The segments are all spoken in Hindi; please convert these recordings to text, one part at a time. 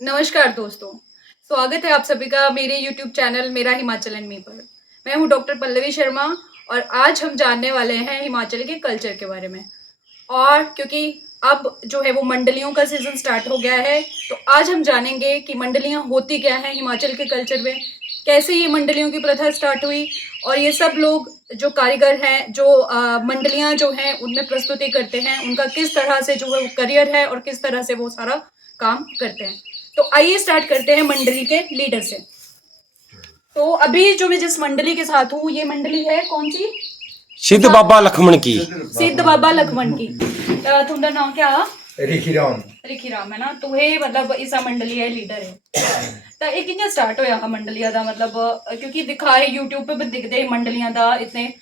नमस्कार दोस्तों, स्वागत है आप सभी का मेरे YouTube चैनल मेरा हिमाचल एंड मी पर। मैं हूं डॉक्टर पल्लवी शर्मा और आज हम जानने वाले हैं हिमाचल के कल्चर के बारे में। और क्योंकि अब जो है वो मंडलियों का सीज़न स्टार्ट हो गया है, तो आज हम जानेंगे कि मंडलियां होती क्या हैं हिमाचल के कल्चर में, कैसे ये मंडलियों की प्रथा स्टार्ट हुई और ये सब लोग जो कारीगर हैं, जो मंडलियां जो हैं उनमें प्रस्तुति करते हैं, उनका किस तरह से जो है वो करियर है और किस तरह से वो सारा काम करते हैं। तो आइए स्टार्ट करते हैं मंडली के लीडर से। तो अभी जो मैं जिस मंडली के साथ हूँ, ये मंडली है कौन सी? सिद्ध बाबा लखमण की। सिद्ध बाबा लखमण की। तुमदा नाम क्या? रिखीराम रिखीराम है ना। तो ये मतलब इसा मंडली है लीडर है। तो ये कि'यां स्टार्ट होया हा मंडलियां दा, मतलब क्योंकि दिखाए यूट्यूब पे भी दिखदे मंडलियां दा इतने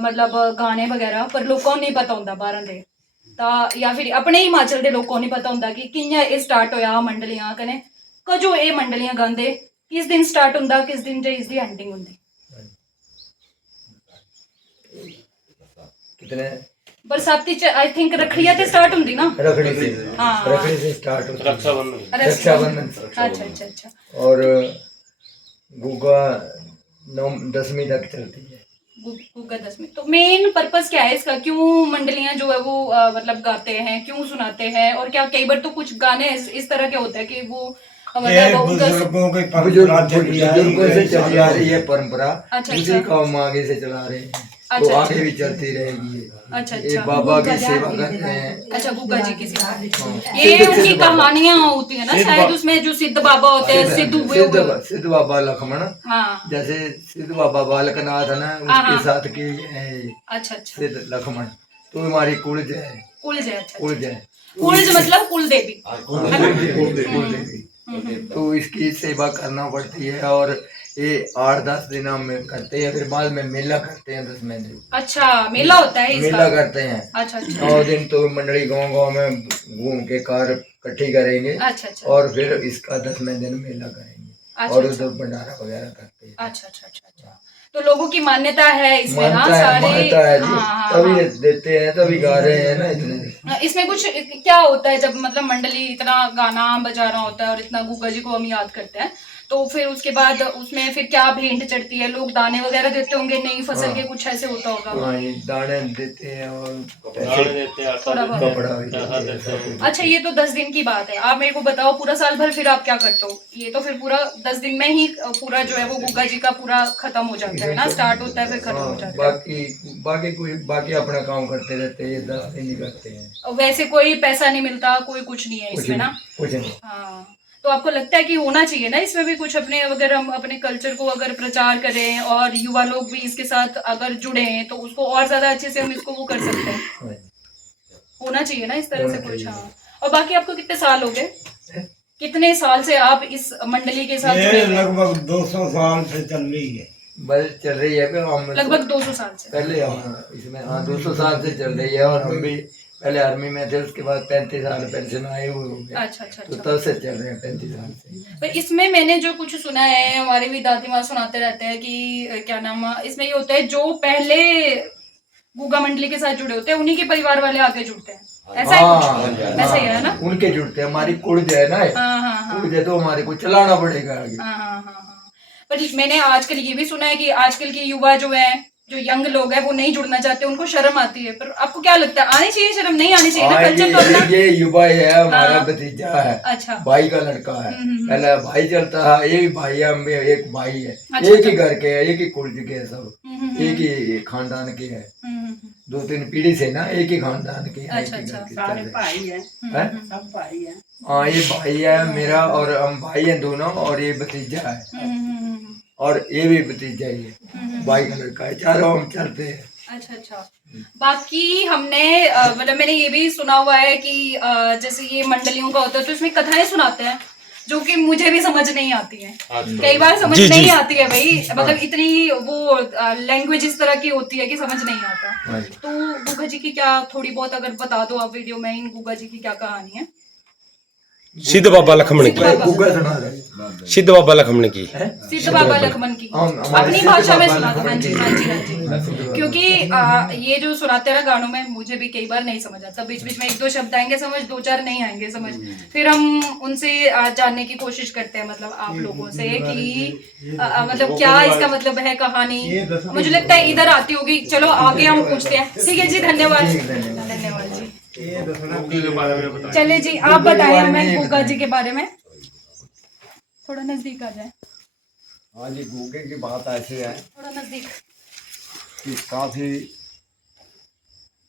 मतलब गाने वगैरह, पर लोगों को नहीं पता होंदा बाहर दे या फिर अपने हिमाचल के लोगों को नहीं पता होंदा कि कि'यां ये स्टार्ट होया मंडलियां कने, कजो ये मंडलियां गांदे, किस दिन स्टार्ट होंदा, किस दिन जे इसदी एंडिंग होंदी। कितने बरसाती आई थिंक रखड़िया ते स्टार्ट होंदी ना। रखड़ी से हाँ, रखड़ी से स्टार्ट होती है रक्षाबंधन। अच्छा अच्छा अच्छा। और गुगा 9-10वीं तक चलती है। गुग्गा दसवीं। तो मेन पर्पस क्या है इसका, क्यों मंडलियां जो है वो मतलब गाते हैं, क्यों सुनाते हैं? और क्या कई बार तो कुछ गाने इस तरह के होते हैं कि वो बुजुर्गों की बुजुर्गों से चली आ रही है परंपरा। अच्छा, उसी को हम आगे से चला रहे हैं, तो अच्छा, आगे भी चलती रहेगी। अच्छा ये अच्छा। बाबा की सेवा करते हैं। अच्छा, गुग्गा जी की सेवा। ये उनकी कहानियां होती है ना शायद, उसमें जो सिद्ध बाबा होते हैं, सिद्ध बाबा लक्ष्मण। हाँ, जैसे सिद्ध बाबा बालकनाथ है ना, उसके साथ की है अच्छा अच्छा। सिद्ध लक्ष्मण। तो हमारी कुलज है। कुलज है। अच्छा, कुलज है। कुलज मतलब कुल देवी। कुल देवी। तो इसकी सेवा करना पड़ती है और ये 8-10 दिन हम करते हैं, फिर बाद में मेला करते हैं 10वें दिन। अच्छा, मेला होता है इसका? मेला करते हैं। अच्छा अच्छा। 9 दिन तो मंडली गांव गांव में घूम के कार इकट्ठी करेंगे। अच्छा अच्छा। और फिर इसका 10वें दिन मेला करेंगे। अच्छा, और अच्छा। उधर भंडारा वगैरह करते हैं। अच्छा अच्छा अच्छा अच्छा। तो लोगों की मान्यता है इसमें ना मानता है, सारे। मानता है जी। हाँ, तभी हाँ। देते हैं, तभी गा रहे हैं ना इतने। इसमें कुछ क्या होता है जब मतलब मंडली इतना गाना बजा रहा होता है और इतना गुग्गा जी को हम याद करते हैं, तो फिर उसके बाद उसमें फिर क्या भेंट चढ़ती है? लोग दाने वगैरह देते होंगे, नई फसल के कुछ ऐसे होता होगा। हाँ, ये दाने देते हैं और दाने देते हैं, आटा थोड़ा देते बहुत। हैं, कपड़ा भी आटा देते हैं, देते सब हैं। कुछ। अच्छा, ये तो 10 दिन की बात है। आप मेरे को बताओ पूरा साल भर फिर आप क्या करते हो? ये तो फिर पूरा 10 दिन में ही पूरा जो है वो गुग्गा जी का पूरा खत्म हो जाता है ना, स्टार्ट होता है फिर खत्म हो जाता है। बाकी अपना काम करते रहते हैं, ये 10 दिन ही करते हैं। और वैसे कोई पैसा नहीं मिलता, कोई कुछ नहीं है इसमें ना। कुछ नहीं। हाँ, तो आपको लगता है कि होना चाहिए ना इसमें भी कुछ अपने, अगर हम अपने कल्चर को अगर प्रचार करें और युवा लोग भी इसके साथ अगर जुड़े तो उसको और ज्यादा अच्छे से हम इसको वो कर सकते हैं। होना चाहिए ना इस तरह से कुछ। हाँ, और बाकी आपको कितने साल हो गए? कितने साल से आप इस मंडली के साथ जुड़े ये हुए हैं? लगभग 200 साल से चल रही है। बस चल रही है हम लगभग 200 साल से। पहले हम इसमें 200 साल से चल रही है। और हम भी पहले आर्मी में थे, उसके बाद 35 साल पेंशन आए हुए हो गए। अच्छा अच्छा तो अच्छा। तब से चल रहे हैं 35 साल से। पर इसमें मैंने जो कुछ सुना है, हमारे भी दादी माँ सुनाते रहते हैं कि क्या नाम है, इसमें ये होता है जो पहले गुग्गा मंडली के साथ जुड़े होते हैं उन्हीं के परिवार वाले आगे जुड़ते हैं, ऐसा ही कुछ? ऐसा ही है ना। उनके जुड़ते हैं, हमारी कुर्ज है ना। हाँ हाँ हाँ। कुर्ज है तो हमारे को चलाना पड़ेगा आगे। हाँ हाँ हाँ हाँ। पर मैंने आजकल ये भी सुना है कि आजकल के युवा जो है, जो यंग लोग हैं, वो नहीं जुड़ना चाहते, उनको शर्म आती है। पर आपको क्या लगता है, आनी चाहिए शर्म, नहीं आनी चाहिए ना? कल्चर तो अपना। ये युवा है, हमारा हाँ। भतीजा है। अच्छा। भाई का लड़का है। पहले भाई चलता है, ये भी भाई है, हम भी एक भाई है। अच्छा, एक ही घर के है, एक ही कुर्ज के है सब। हम्म, एक ही खानदान के है। हम्म। 2-3 पीढ़ी से ना एक ही खानदान के हैं, अच्छा, एक ही घर अच्छा। के सारे चल रहे भाई हैं, हैं। सब भाई हैं। हाँ, ये भाई है मेरा और हम भाई हैं दोनों, और ये भतीजा है। और ये भी भतीजा ही है, भाई का लड़का है। चारों हम चलते हैं। अच्छा अच्छा। बाकी हमने मतलब मैंने ये भी सुना हुआ है कि जैसे ये मंडलियों का होता है तो इसमें कथाएं सुनाते हैं, जो कि मुझे भी समझ नहीं आती है। कई बार समझ नहीं आती है भाई, मतलब इतनी वो लैंग्वेज इस तरह की होती है कि समझ नहीं आता। तो गुग्गा जी की क्या थोड़ी बहुत अगर बता दो आप वीडियो में, इन गुग्गा जी की क्या कहानी है? सिद्ध बाबा लखमण की। गुग्गा सुना रहे। सिद्ध बाबा लक्ष्मण की। सिद्ध बाबा लक्ष्मण की हमारे अपनी सिद्ध भाषा में बाबा सुना दो। हाँ लक्ष्मण जी की। हाँ जी हाँ जी। क्योंकि ये जो सुनाते हैं ना गानों में, मुझे भी कई बार नहीं समझ आता, बीच बीच में एक दो शब्द आएंगे समझ, दो चार नहीं आएंगे समझ, फिर हम उनसे जानने की कोशिश करते हैं, मतलब आप लोगों से कि मतलब क्या इसका मतलब है कहानी। मुझे लगता है इधर आती होगी, चलो आगे हम पूछते हैं। ठीक है जी, धन्यवाद धन्यवाद जी। चले जी, आप बताएं हमें गुग्गा जी के बारे में, थोड़ा नजदीक आ जाए, हाँ जी, गूगे की बात ऐसी है थोड़ा नजदीक। कि काफ़ी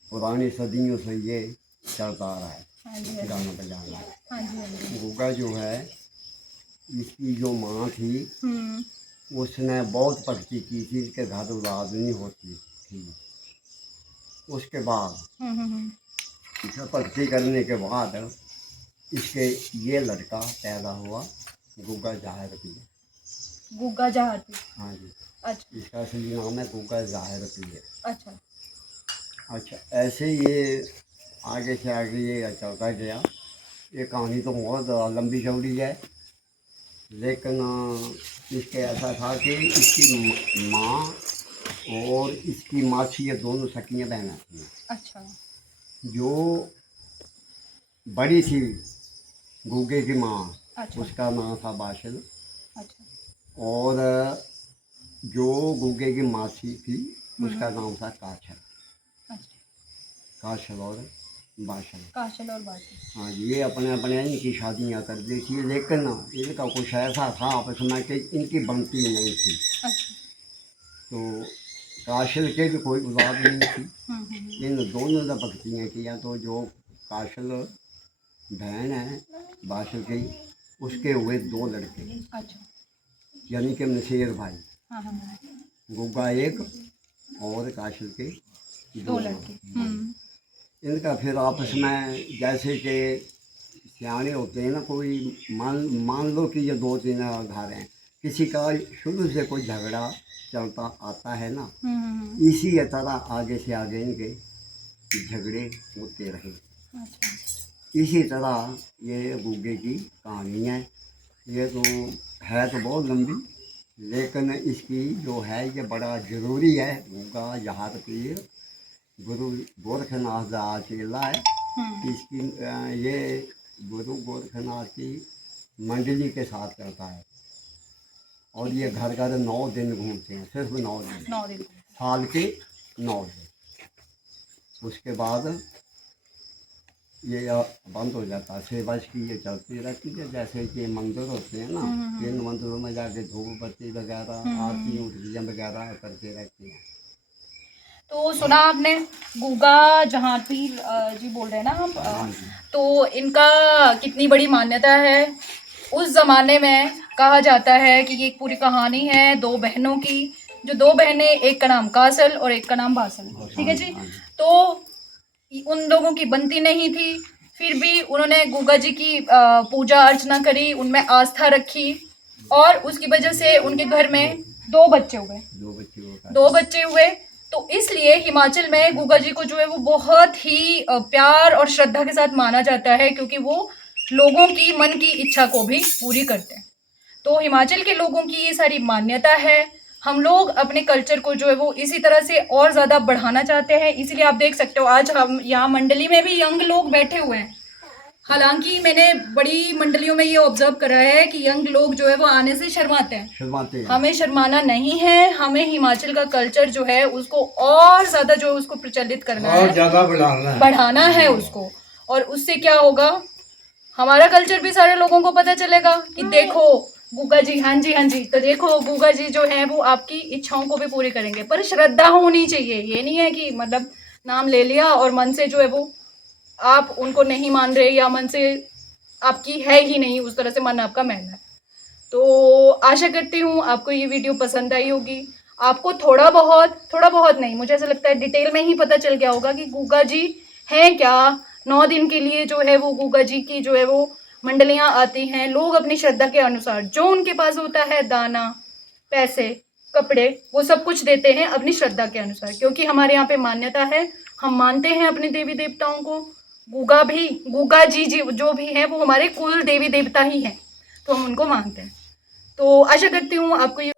पुरानी सदियों से ये चलता आ रहा है हाँ जी हाँ गाना बजाना। जी हाँ जी। गूगा जो है, इसकी जो माँ थी हम्म उसने बहुत भक्ति की थी, इसके घर उदारनी होती थी। उसके बाद हम्म। इसे भक्ति करने के बाद इसके ये लड़का पैदा हुआ, गुग्गा ज़ाहिर पीर। गुग्गा जहाती। हाँ जी, अच्छा इसका असली नाम है गुग्गा ज़ाहिर पीर। अच्छा। अच्छा, ऐसे ये आगे से आगे ये चलता गया। ये कहानी तो बहुत लंबी चौड़ी है, लेकिन इसके ऐसा था कि इसकी माँ और इसकी मासी, ये दोनों सकियाँ बहनें थी। अच्छा जो बड़ी थी गुग्गे की माँ, अच्छा उसका नाम था बाशिल, अच्छा और जो गुग्गे की मासी थी उसका नाम था काछल। अच्छा। काछल और बाशिल। काशल और बाटी। हाँ, ये अपने अपने इनकी शादियाँ कर दी थी, लेकिन इनका कुछ ऐसा था आपस में कि इनकी बनती नहीं थी। अच्छा। तो काशल के भी कोई औलाद नहीं थी। हम्म। इन दोनों ने भक्तियाँ किया, तो जो काशल बहन है बाशिल की, उसके हुए दो लड़के, अच्छा। यानी कि नसीर भाई, हाँ हाँ हाँ। गुग्गा एक और काशल के दो लड़के। इनका फिर आपस में जैसे कि सियाने होते हैं ना, कोई मान मान लो कि ये दो तीन घर हैं, किसी का शुरू से कोई झगड़ा चलता आता है ना, इसी तरह आगे से आगे इनके झगड़े होते रहे। अच्छा इसी तरह ये गुग्गे की कहानी है। ये तो है तो बहुत लंबी, लेकिन इसकी जो है ये बड़ा ज़रूरी है। गुग्गा ज़ाहिर पीर गुरु गोरखनाथ दा चेला है। इसकी ये गुरु गोरखनाथ की मंडली के साथ चलता है, और ये घर घर 9 दिन घूमते हैं, सिर्फ 9 दिन, 9 दिन। साल के 9 दिन। उसके बाद ये बंद हो जाता है। सेवा की ये चलती रहती है, जैसे कि मंदिर होते हैं ना, इन मंदिरों में जाके धूप बत्ती वगैरह, आरती उठलियाँ वगैरह करते रहते हैं। तो सुना आपने गुग्गा जहां पीर जी बोल रहे हैं ना हम, तो इनका कितनी बड़ी मान्यता है। उस जमाने में कहा जाता है कि ये एक पूरी कहानी है दो बहनों की, जो दो बहनें, एक का नाम कासल और एक का नाम बासल, ठीक है जी। तो उन लोगों की बनती नहीं थी, फिर भी उन्होंने गुग्गा जी की पूजा अर्चना करी, उनमें आस्था रखी, और उसकी वजह से उनके घर में 2 बच्चे हुए। 2 बच्चे हुए। तो इसलिए हिमाचल में गुग्गा जी को जो है वो बहुत ही प्यार और श्रद्धा के साथ माना जाता है, क्योंकि वो लोगों की मन की इच्छा को भी पूरी करते हैं। तो हिमाचल के लोगों की ये सारी मान्यता है। हम लोग अपने कल्चर को जो है वो इसी तरह से और ज़्यादा बढ़ाना चाहते हैं, इसलिए आप देख सकते हो आज हम यहाँ मंडली में भी यंग लोग बैठे हुए हैं। हालांकि मैंने बड़ी मंडलियों में ये ऑब्जर्व करा है कि यंग लोग जो है वो आने से शर्माते हैं। हमें शर्माना नहीं है, हमें हिमाचल का कल्चर जो है उसको और ज़्यादा जो है उसको प्रचलित करना और है, ज़्यादा बढ़ाना है उसको। और उससे क्या होगा, हमारा कल्चर भी सारे लोगों को पता चलेगा कि देखो गुग्गा जी, हाँ जी हाँ जी, तो देखो गुग्गा जी जो है वो आपकी इच्छाओं को भी पूरी करेंगे। पर श्रद्धा होनी चाहिए, ये नहीं है कि मतलब नाम ले लिया और मन से जो है वो आप उनको नहीं मान रहे, या मन से आपकी है ही नहीं, उस तरह से मन आपका मैला है। तो आशा करती हूँ आपको ये वीडियो पसंद आई होगी। आपको थोड़ा बहुत नहीं, मुझे ऐसा लगता है डिटेल में ही पता चल गया होगा कि गुग्गा जी हैं क्या। 9 दिन के लिए जो है वो गुग्गा जी की जो है वो मंडलियाँ आती हैं। लोग अपनी श्रद्धा के अनुसार जो उनके पास होता है, दाना, पैसे, कपड़े, वो सब कुछ देते हैं अपनी श्रद्धा के अनुसार, क्योंकि हमारे यहाँ पे मान्यता है, हम मानते हैं अपने देवी देवताओं को। गुग्गा जी जो भी हैं वो हमारे कुल देवी देवता ही हैं, तो हम उनको मानते हैं। तो आशा करती हूँ आपको ये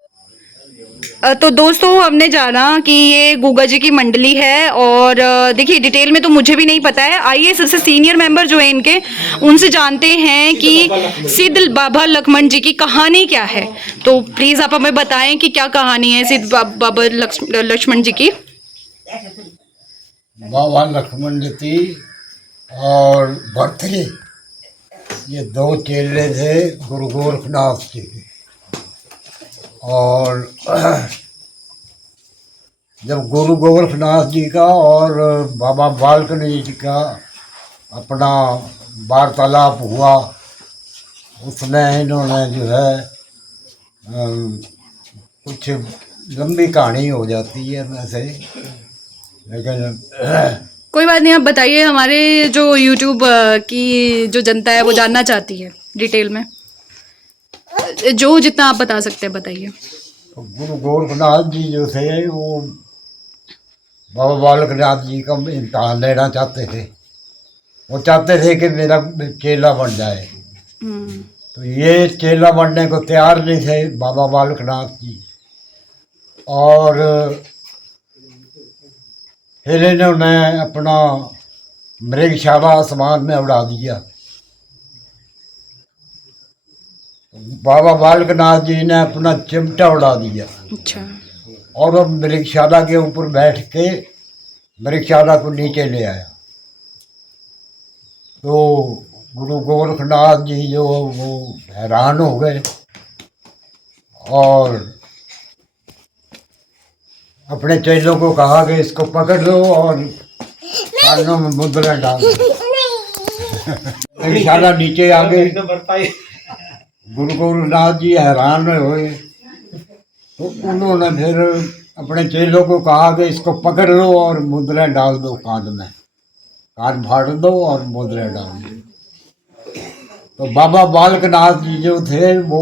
तो दोस्तों हमने जाना कि ये गुगा जी की मंडली है और देखिए डिटेल में तो मुझे भी नहीं पता है। आइए सबसे सीनियर मेंबर जो है इनके उनसे जानते हैं कि सिद्ध बाबा लक्ष्मण जी की कहानी क्या है। तो प्लीज आप हमें बताएं कि क्या कहानी है सिद्ध बाबा लक्ष्मण जी की। बाबा लक्ष्मण जी थी और भर्तृ, ये दो चेले थे गुरु गोरखनाथ जी के। और जब गुरु गोरखनाथ जी का और बाबा बालकनाथ जी का अपना वार्तालाप हुआ, उसमें इन्होंने जो है कुछ लंबी कहानी हो जाती है वैसे, लेकिन कोई बात नहीं, आप बताइए, हमारे जो यूट्यूब की जो जनता है वो जानना चाहती है डिटेल में, जो जितना आप बता सकते हैं बताइए। तो गुरु गोरखनाथ जी जो थे वो बाबा बालकनाथ जी का इम्तहान लेना चाहते थे। वो चाहते थे कि मेरा चेला बन जाए, तो ये चेला बनने को तैयार नहीं थे बाबा बालकनाथ जी। और फिर इन्होंने अपना मृगशाला आसमान में उड़ा दिया। बाबा बालकनाथ जी ने अपना चिमटा उड़ा दिया। अच्छा। और वो मृगशाला के ऊपर बैठ के मृगशाला को नीचे ले आया। तो गुरु गोरखनाथ जी जो वो हैरान हो गए और अपने चेलों को कहा कि इसको पकड़ लो और कानों में मुद्रा डाल दो। मृगशाला नीचे आ गई। गुरु गोरखनाथ जी हैरान हुए, तो उन्होंने फिर अपने चेलों को कहा कि इसको पकड़ लो और मुद्रा डाल दो कान में, कान फाड़ दो और मुद्रा डाल दो। तो बाबा बालकनाथ जी जो थे वो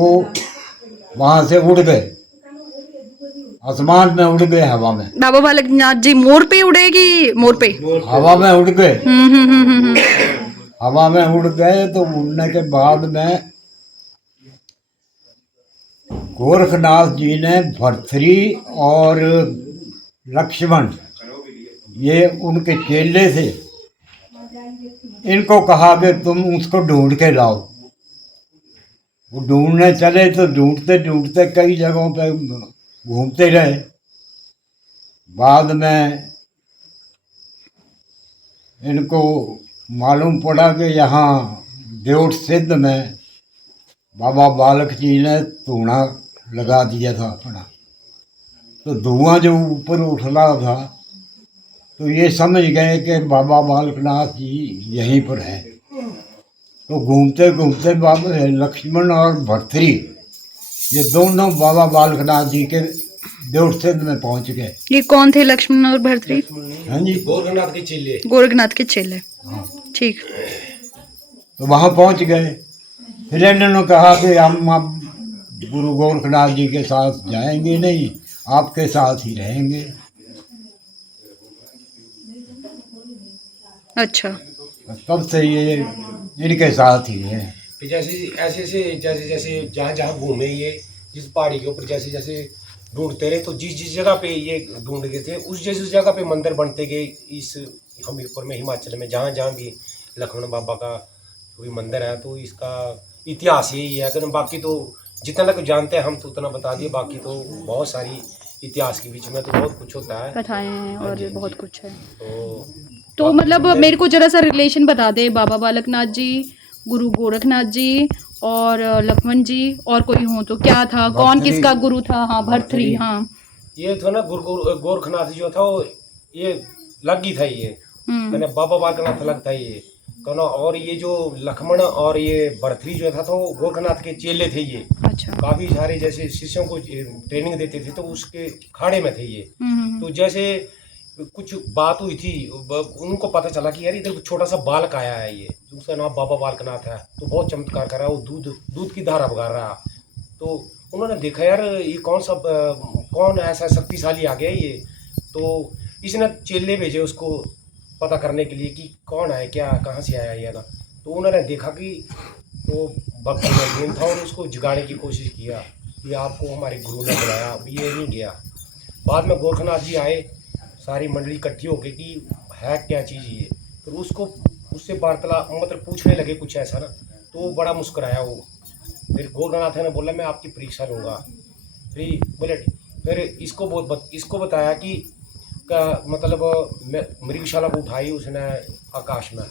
वहाँ से उड़ गए, आसमान में उड़ गए, हवा में। बाबा बालकनाथ जी मोर पे उड़ेगी, मोर पे हवा में उड़ गए। हवा में उड़ गए। तो उड़ने के बाद में गोरखनाथ जी ने भर्तृ और लक्ष्मण, ये उनके चेले थे, इनको कहा कि तुम उसको ढूंढ के लाओ। वो ढूंढने चले तो ढूंढते ढूंढते कई जगहों पे घूमते रहे। बाद में इनको मालूम पड़ा कि यहाँ देवट सिद्ध में बाबा बालक जी ने धुआं लगा दिया था अपना। तो धुआं जो ऊपर उठ रहा था तो ये समझ गए कि बाबा बालकनाथ जी यहीं पर हैं। तो घूमते घूमते बाबा लक्ष्मण और भर्तृ ये दोनों बाबा बालकनाथ जी के देवट सिद्ध में पहुंच गए। ये कौन थे लक्ष्मण और भर्तृ? हाँ जी, गोरखनाथ के चेले। गोरखनाथ के चेले। हाँ। ठीक। तो वहाँ पहुंच गए। फिर इन्होंने कहा कि हम अब गुरु गोरखनाथ जी के साथ जाएंगे नहीं, आपके साथ ही रहेंगे। अच्छा। तब से ये इनके साथ ही है। जैसे ऐसे ऐसे जैसे जैसे जहाँ जहाँ घूमे ये, जिस पहाड़ी के ऊपर जैसे जैसे ढूंढते रहे, तो जिस जिस जगह पे ये ढूंढ गए थे उस जिस जगह पे मंदिर बनते गए। इस हमीरपुर में, हिमाचल में, जहाँ जहाँ भी लक्ष्मण बाबा का कोई मंदिर है, तो इसका इतिहास यही है। तो बाकी तो जितना तक जानते हैं हम तो उतना बता दिए, बाकी तो बहुत सारी इतिहास के बीच में तो बहुत कुछ होता है, कथाएं हैं और बहुत कुछ है। तो मतलब मेरे को जरा सा रिलेशन बता दे, बाबा बालकनाथ जी, गुरु गोरखनाथ जी और लक्ष्मण जी, और कोई हो तो क्या था, कौन किसका गुरु था? हाँ, भर्तृ। हाँ, ये था ना गुरु गोरखनाथ जो था वो ये लग ही था, ये मैंने बाबा बालकनाथ अलग था ये कहना। और ये जो लक्ष्मण और ये भर्तृ जो था तो गोरखनाथ के चेले थे ये। अच्छा। काफी सारे जैसे शिष्यों को ट्रेनिंग देते थे, तो उसके खाड़े में थे ये। तो जैसे कुछ बात हुई थी, उनको पता चला कि यार इधर छोटा सा बालक आया है, ये उसका नाम बाबा बालकनाथ है, तो बहुत चमत्कार कर रहा है, वो दूध की धारा बगा रहा। तो उन्होंने देखा यार ये कौन ऐसा शक्तिशाली आ गया ये। तो इसने चेले भेजे उसको पता करने के लिए कि कौन है, क्या, कहाँ से आया ये ना। तो उन्होंने देखा कि वो भक्त में था और उसको जगाने की कोशिश किया। कि आपको हमारे गुरु ने बुलाया, अब ये नहीं गया। बाद में गोरखनाथ जी आए, सारी मंडली इकट्ठी हो गई कि है क्या चीज़ ये। फिर उसको उससे वार्तालाप मतलब पूछने लगे कुछ ऐसा ना, तो वो बड़ा मुस्कुराया वो। फिर गोरखनाथ ने बोला मैं आपकी परीक्षा लूँगा। फिर बोले, फिर इसको बताया कि का मतलब मृगशाला को उठाई उसने आकाश में,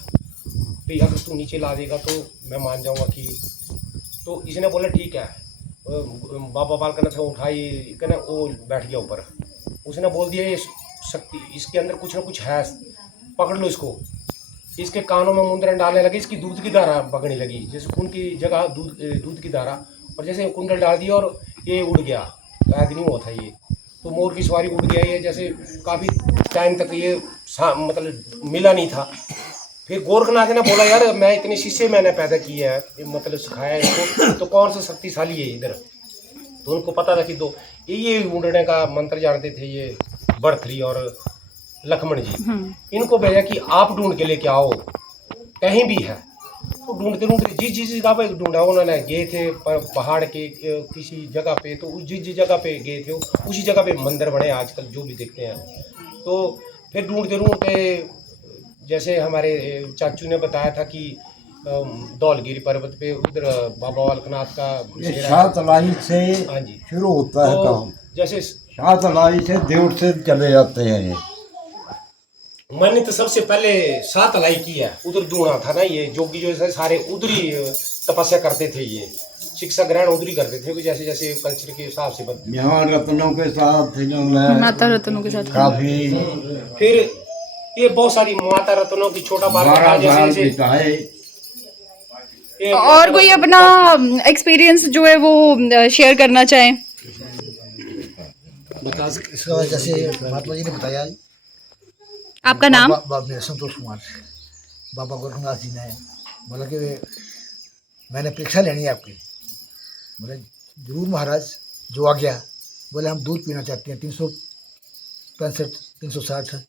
फिर अगर तू नीचे ला देगा तो मैं मान जाऊँगा कि। तो इसने बोला ठीक है। बाबा बालकनाथ को उठाई, कहना वो बैठ गया ऊपर। उसने बोल दिया ये शक्ति इसके अंदर कुछ ना कुछ है, पकड़ लो इसको। इसके कानों में मुंदरन डालने लगे, इसकी दूध की धारा बगने लगी, जैसे खून की जगह दूध की धारा, और जैसे कुंडल डाल दिया और ये उड़ गया। शायद नहीं हुआ था ये, तो मोर की सवारी उड़ गया ये, जैसे काफ़ी टाइम तक ये मतलब मिला नहीं था। फिर गोरखनाथ ने बोला यार मैं इतने शिष्य मैंने पैदा किए हैं, मतलब सिखाया इसको, तो कौन सा शक्तिशाली है इधर। तो उनको पता था कि दो ये उड़ने का मंत्र जानते थे, ये भरथरी और लक्ष्मण जी। इनको भेजा कि आप ढूंढ के लेके आओ, कहीं भी है। तो ढूंढते ढूंढते जिस जगह पे ढूंढा, उन्होंने गए थे पहाड़ के किसी जगह पे, तो जिस जगह पे गए थे उसी जगह पे मंदिर बने आजकल जो भी देखते हैं। तो फिर ढूंढते ढूंढते जैसे हमारे चाचू ने बताया था कि धौलगिरी पर्वत पे उधर बाबा बालकनाथ का ये शाहतलाई से हाँ जी शुरू होता है तो काम। जैसे शाहतलाई से देवट से चले जाते हैं ये। मैंने तो सबसे पहले शाहतलाई की है, उधर ढूंढा था ना। ये जोगी जो है सारे उधर ही तपस्या करते थे, ये शिक्षा ग्रहण उधर ही करते थे, जैसे जैसे कल्चर के हिसाब से बनते। यहाँ रत्नों के साथ इन्होंने माता रत्नों के साथ काफी फिर ये बहुत सारी माता रत्नों की छोटा बाल 12 जैसे साल जैसे बिताए। और कोई अपना एक्सपीरियंस जो है वो शेयर करना चाहें? इसका जैसे महात्मा जी ने बताया, आपका नाम? मेरा संतोष कुमार। बाबा गोरखनाथ जी ने बोला कि मैंने परीक्षा लेनी है आपकी। बोले जरूर महाराज, जो आ गया। बोले हम दूध पीना चाहते हैं। 365 360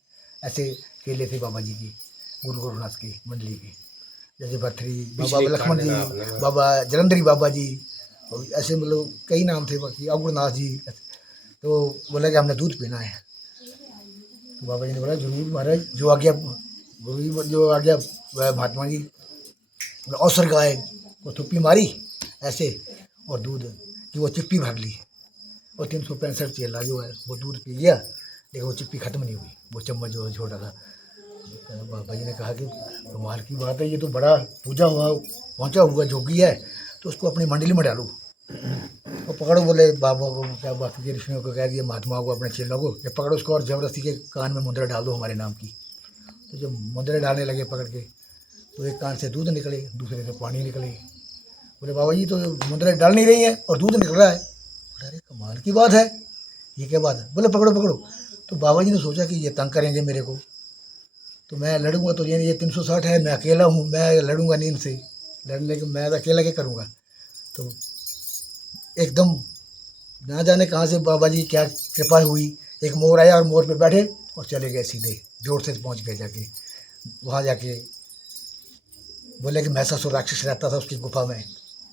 ऐसे केले थे बाबा जी की, गुरु गोरखनाथ की मंडली की, जैसे भरथरी बाबा लक्ष्मण जी, बाबा जलंधरी बाबा जी, और ऐसे मतलब कई नाम थे बाकी, अगुरनाथ जी। तो बोला कि हमने दूध पीना है। तो बाबा जी ने बोला जरूर महाराज, जो आ गया गुरु जी, जो आ गया वह महात्मा जी। अवसर गाय वो थुप्पी मारी ऐसे, और दूध कि वो चिप्पी भर ली, और 365 चेला जो है वो दूध पी गया, लेकिन वो चिप्पी खत्म नहीं हुई, वो चम्मच जो छोटा था। बाबा जी ने कहा कि कमाल की बात है, ये तो बड़ा पूजा हुआ पहुंचा हुआ जोगी है, तो उसको अपनी मंडली में डालो। वो पकड़ो, बोले बाबा को, क्या बाकी के ऋषियों को कह दिया, महात्मा को, अपने चेलों को, ये पकड़ो उसको और जबरदस्ती के कान में मुद्रा डाल दो हमारे नाम की। तो जब मुद्रे डालने लगे पकड़ के, तो एक कान से दूध निकले, दूसरे से पानी निकले। बोले बाबा जी तो मुद्रे डाल नहीं रही हैं और दूध निकल रहा है। बोले अरे कमाल की बात है, ये क्या बात है? बोले पकड़ो पकड़ो। तो बाबा जी ने सोचा कि ये तंग करेंगे मेरे को, तो मैं लड़ूंगा तो ये 360 है, मैं अकेला हूँ, मैं लड़ूंगा नहीं इनसे, लड़ने के मैं अकेला क्या करूँगा। तो एकदम ना जाने कहाँ से बाबा जी क्या कृपा हुई, एक मोर आया और मोर पे बैठे और चले गए सीधे, जोर से पहुँच गए जाके। वहाँ जाके बोले कि महिषासुर राक्षस रहता था उसकी गुफा में,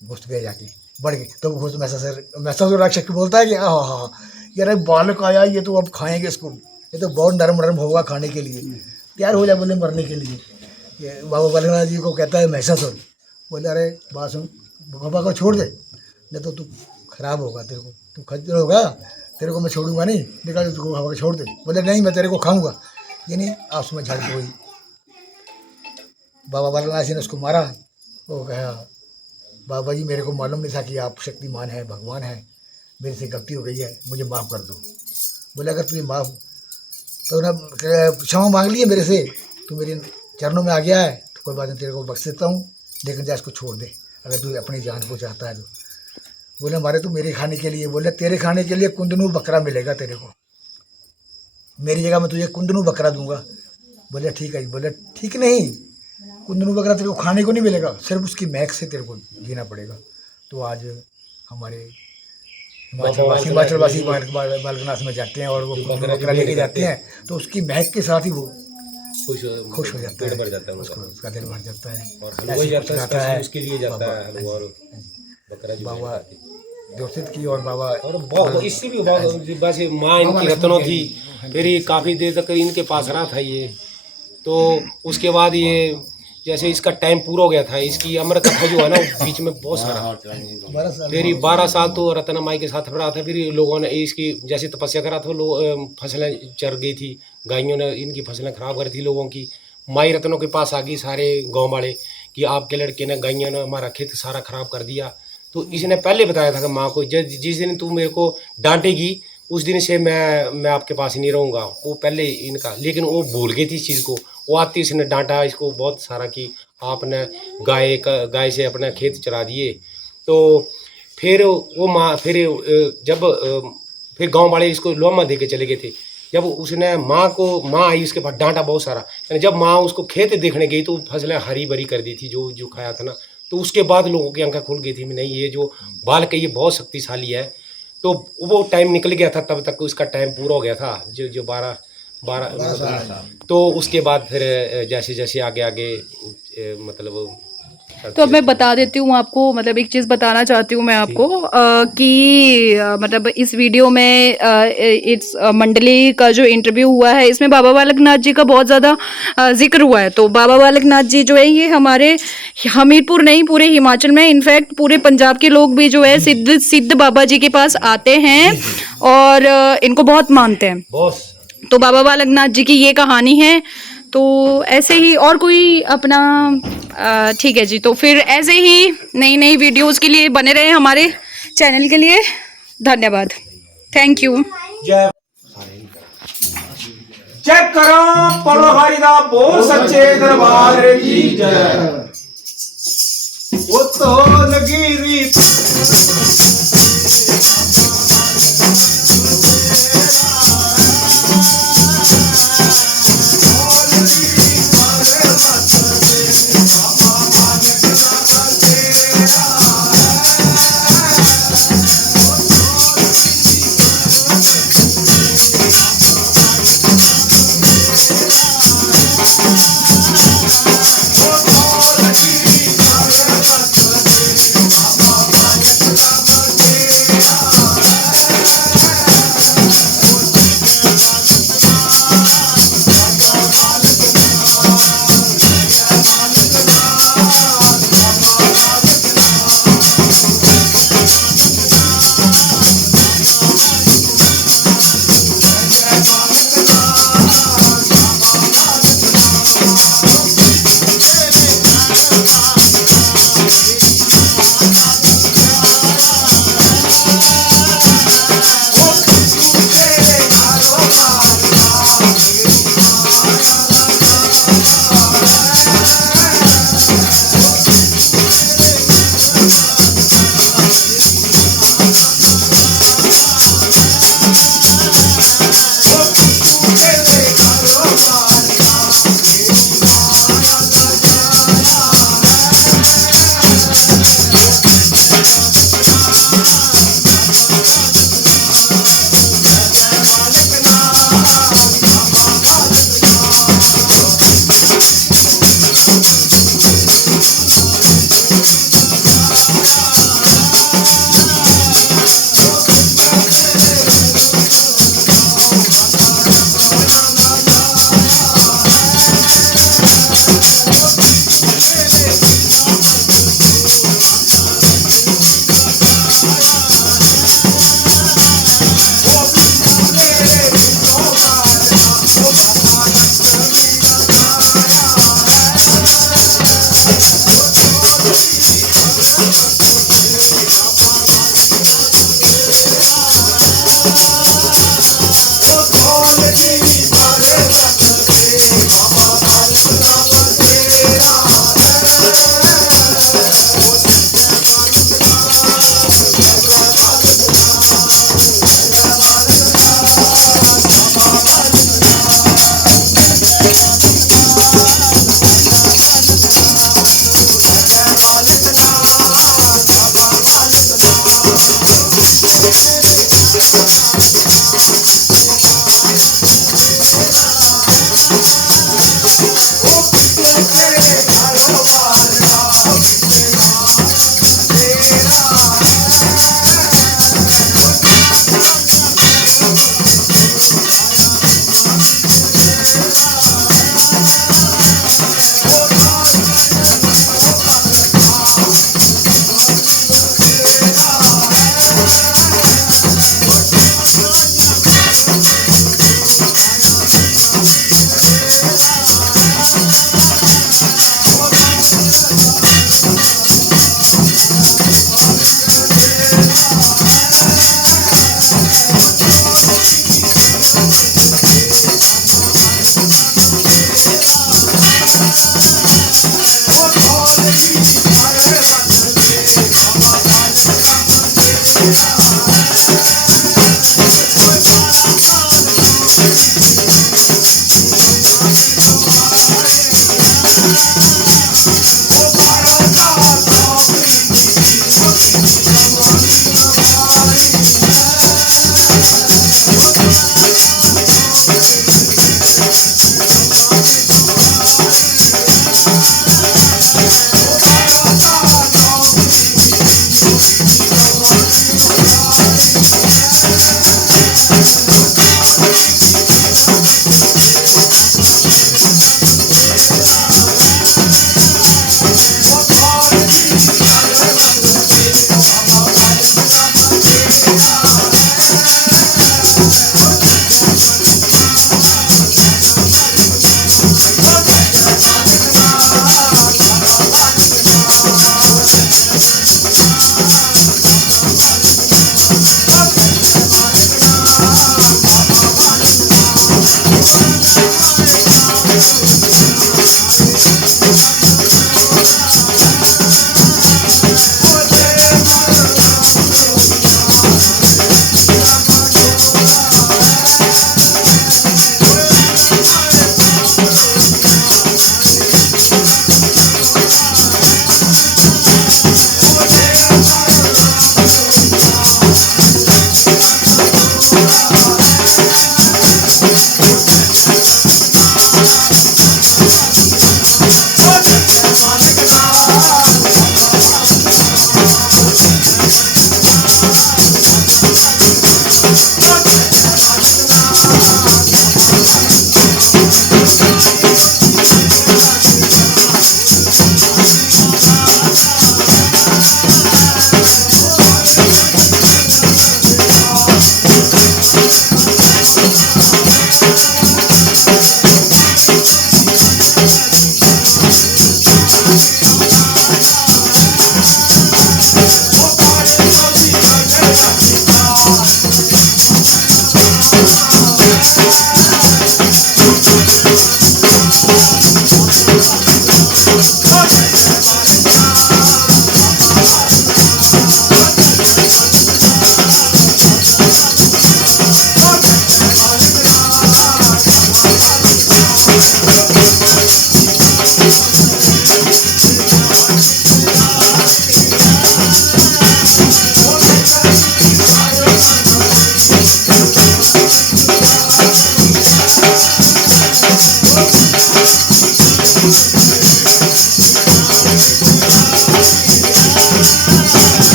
घुस गए जाके, बढ़ गए। तो घुस महिषासुर राक्षस की बोलता है कि हाँ हाँ हाँ यार बालक आया, ये तो अब खाएंगे इसको, ये तो बहुत नरम नरम होगा खाने के लिए, तैयार हो जाए बोले मरने के लिए। ये बाबा बालकनाथ जी को कहता है महिषासुर, बोले अरे बात सुन, बाबा को छोड़ दे, नहीं तो तू खराब होगा, तेरे को तू खज्जर होगा, तेरे को मैं छोड़ूंगा नहीं, निकाल तू बाबा को छोड़ दे। बोले नहीं मैं तेरे को खाऊंगा। ये नहीं आपस में झड़प हुई, बाबा बालकनाथ जी ने उसको मारा। वो कहा बाबा जी मेरे को मालूम नहीं था कि आप शक्तिमान हैं, भगवान हैं, मेरे से गलती हो गई है, मुझे माफ़ कर दो। बोले अगर तुझे माफ़ तो ना क्षमा मांग ली है मेरे से, तू मेरे चरणों में आ गया है, तो कोई बात नहीं, तेरे को बख्श देता हूँ, लेकिन जा इसको छोड़ दे अगर तू अपनी जान को चाहता है तो। बोले हमारे तो मेरे खाने के लिए। बोले तेरे खाने के लिए कुंदनू बकरा मिलेगा तेरे को, मेरी जगह मैं तुझे कुंदनू बकरा दूंगा। बोले ठीक है। बोले ठीक नहीं, कुंदनू बकरा तेरे को खाने को नहीं मिलेगा, सिर्फ उसकी महक से तेरे को जीना पड़ेगा। तो आज हमारे हिमाचलवासी बालकनाथ में जाते हैं और वो कुंदनू बकरा लेके जाते हैं, तो उसकी महक के साथ ही वो खुश हो जाता है, उसका दिल भर जाता है। और हलवा जाता है, उसके लिए जाता है हलवा और बकरा जो बाबा देवसित की और बाबा और बहुत इससे भी बहुत वैसे माँ इनकी रत्नों थी। फिर ये काफ़ी देर तक इनके पास रहा था ये। तो उसके बाद ये जैसे इसका टाइम पूरा हो गया था, इसकी अमर कथा जो है ना बीच में बहुत सारा, 12 साल फिर 12 साल तो रत्ना माई के साथ रहा था। फिर लोगों ने इसकी जैसे तपस्या करा था, लोग फसलें चर गई थी, गायों ने इनकी फसलें खराब कर थी लोगों की। माई रत्नों के पास आ गई सारे गांव वाले कि आपके लड़के ने, गायों ने हमारा खेत सारा खराब कर दिया। तो इसने पहले बताया था कि माँ को, जिस दिन तू मेरे को डांटेगी उस दिन से मैं आपके पास ही नहीं रहूँगा। वो पहले इनका, लेकिन वो भूल गई थी इस चीज़ को। वो आती इसने डांटा इसको बहुत सारा कि आपने गाय से अपना खेत चरा दिए। तो फिर वो माँ फिर गांव वाले इसको लोमा दे के चले गए थे। जब उसने माँ आई उसके पास, डांटा बहुत सारा। यानी जब माँ उसको खेत देखने गई तो फसलें हरी भरी कर दी थी जो खाया था ना। तो उसके बाद लोगों की आंखें खुल गई थी, नहीं ये जो बालक है ये बहुत शक्तिशाली है। तो वो टाइम निकल गया था, तब तक उसका टाइम पूरा हो गया था, जो 12 तो उसके बाद फिर जैसे जैसे आगे मतलब तो अब मैं बता देती हूँ आपको, मतलब एक चीज़ बताना चाहती हूँ मैं आपको कि मतलब इस वीडियो में इस मंडली का जो इंटरव्यू हुआ है इसमें बाबा बालकनाथ जी का बहुत ज़्यादा जिक्र हुआ है। तो बाबा बालकनाथ जी जो है ये हमारे हमीरपुर नहीं पूरे हिमाचल में, इनफैक्ट पूरे पंजाब के लोग भी जो है सिद्ध बाबा जी के पास आते हैं और इनको बहुत मानते हैं। बॉस तो बाबा बालकनाथ जी की ये कहानी है। तो ऐसे ही और कोई अपना ठीक है जी। तो फिर ऐसे ही नई नई वीडियोस के लिए बने रहे हमारे चैनल के लिए। धन्यवाद, थैंक यू। जय जय करो पढ़ो हरिदा बोल सच्चे दरबार की जय। वो तो लगी रीत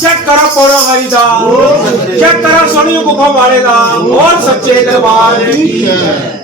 चेक करा पौड़ा हरी दा, चेक करा सोनी गुफा वाले दा, और सच्चे दरबार की।